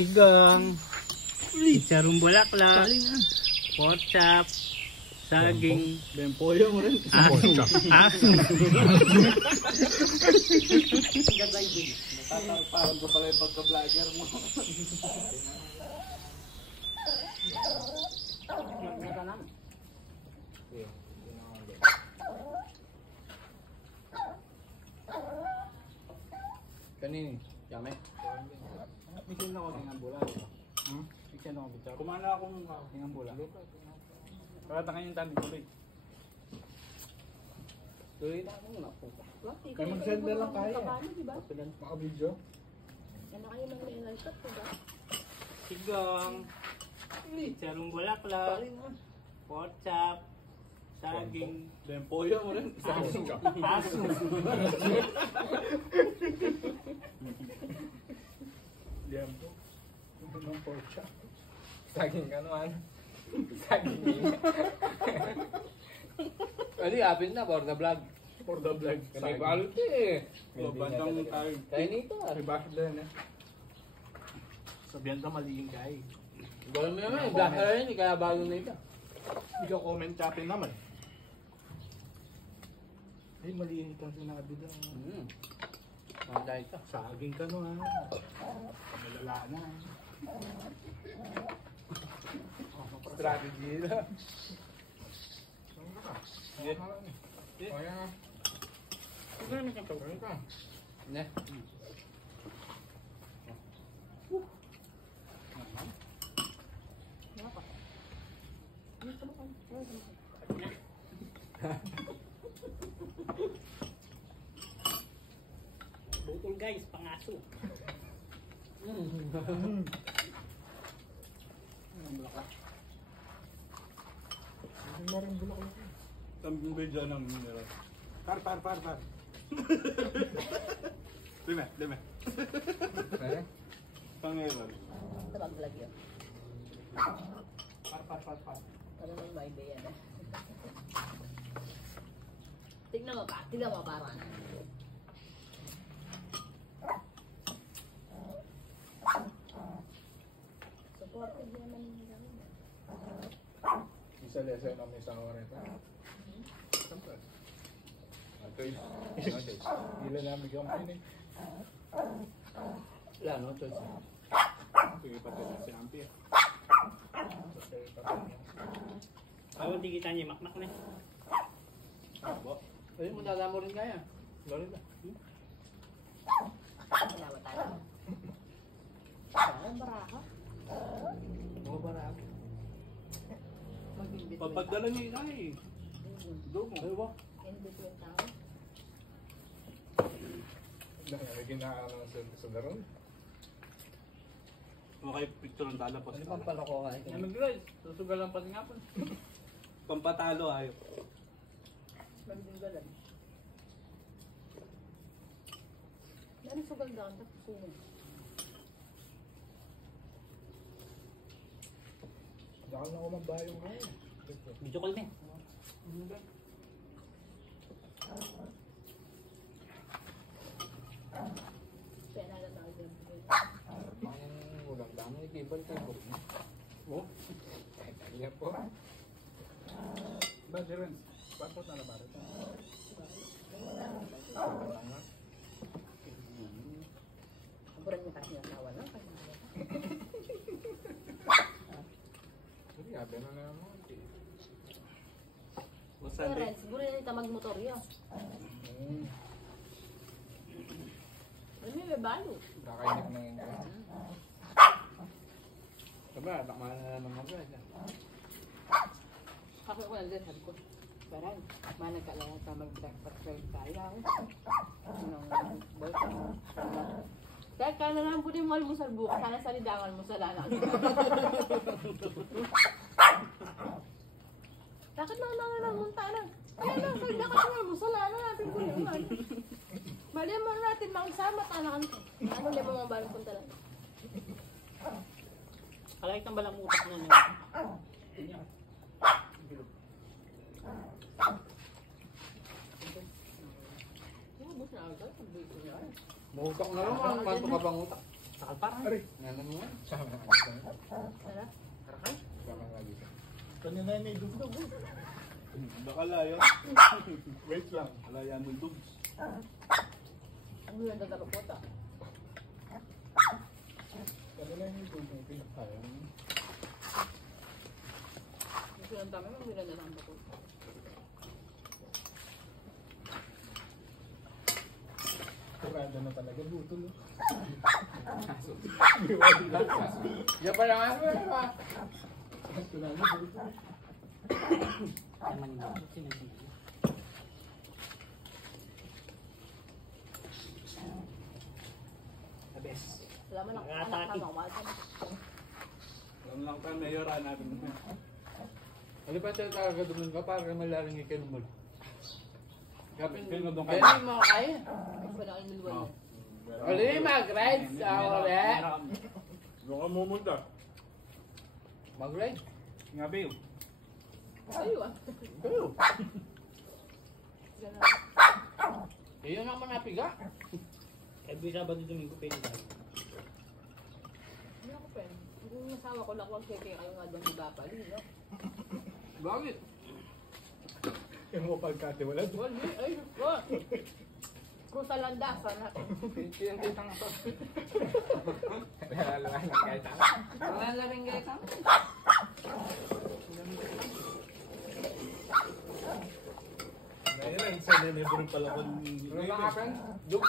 sigang, chicharong bulaklak, pork chop, saging, Bempoyo mo rin. Parang ko pala yung pagka-vlogger mo. Kanini? Yame? Bikin ako ng ambula. Bikin ako bicara. Kumana akong ng ambula. Para tangin yung tabi tuloy. Tuloy na akong napupa. Kaya mag-send na lang kaya. Maka-video. Ano kayo ng may shot, diba? sigang, chicharong bulaklak, pork chop, saging, Bempoyo mo rin. aso. Diyan po. Ang pork chop. Saging ano. Saging nila. Ano yapin na for the vlog. For the vlog. May quality eh. Bandang tayo. Kaya nito ah. Bakit din eh? Sabihan ka maliing kay. Wala mo naman, vlog ka rin, kaya bago na ito. Ikaw comment chapin naman. Ay, maliin ka sinabi daw. Matay ka. Saging ka no ha. Malala na. Strategy na. Kaya nga. Ito naman kang tawag ka. Ne? Butol guys, pangaso. Tambing video ng mineral. Par. Dime. Pangeran. Ito mag-vlog yun. Par. Ano nang may idea yan eh. Tignan mo parang. Supported naman nila. Isa lesson na may sawa rin. Siyempre. Okay. Ilan namin company. Wala no, choice. Sige pati na si Ampie. Ako di kita niya makmak na. Ayun mo mo rin kaya. Lori ba? Kailangan tayo. Ang baraka. Mga barang. Mag-in-between. Papadala niya yung ay. Doon mo. Aywa. In-between tao. Nalagyan na sa daron. Okay, picture ng tala po. Ano bang palokohan? Ano guys, susugal lang pati nga po. Pampatalo ayaw. Magdinggalan. Ano sa ganda ang tapusunod? Dahil na ako magbayong kaya. Video call na. Pera na tayo dyan. Ang ulang dami, ibang tayo. Oh? Kaya po. Ba, Jeren? Bakit na nabarat? Aburan niya kasi nasawa lang. Hindi, abe na naman. Pero siguro yan ito magmotor yun. Ano yung bebalo? Kakainip na yun. Diba, takman na naman mga brad. Ako ko lang din, sabi ko. Parang, managkalayan ka mag-breakfast tayo. Anong boyfriend. Kaya ka na lang po din mo almusal bukas. Sana salidangan mo sa lana. Bakit na lang munta na? Kaya lang, salidangan mo almusal lana natin ko yun. Bali mo natin makisama tanakan ko. Ano na ba mga balong punta lang? Kalahit ang balang utak na naman. Bus na agad. Ang bito niya. Mahutak na naman, kanto ka pang utak. Sakal parang. Aray. Ngayon mo yan. Sama na nga. Tara. Sama nga dito. Kanina may dugdug. Baka laya. Wait lang. Alaya mo yung dugs. Ano yung dadalupot ah? Kanina may dugdug. Pinakayan. Gusto ng dami, mamila na lang ako. Kurada na talaga. Butol. Yan pa lang ako. Naman yun. Sinabi. The best. Wala mo lang Nakataki. anak na Alam lang pa, mayoran natin. Ano pa tayo talaga doon ka para malaring ikinumol? Kapin Kaya doon ka. Pwede mo kayo. Ay, wala kang nilwan Oh. na. Uli mag-ride sa ulit. Doon ka mumunta. Mag-ride. Nga, Bill. Ayo ah. Pero, Ganun. yun ang manapiga. Every Sabado Domingo pwede tayo. Hindi ako pen. Yung nasawa ko lang kung kaya kayo nga doon iba pa. No? Bakit? Yung mo pagkate, wala doon. Wala, ay, what? Kung sa landasan na. Pinitang to. Lalawa na kahit ako. Wala rin kahit ako. Ngayon, sa nenebron pala ko. Ano ba nga, friend? Duk.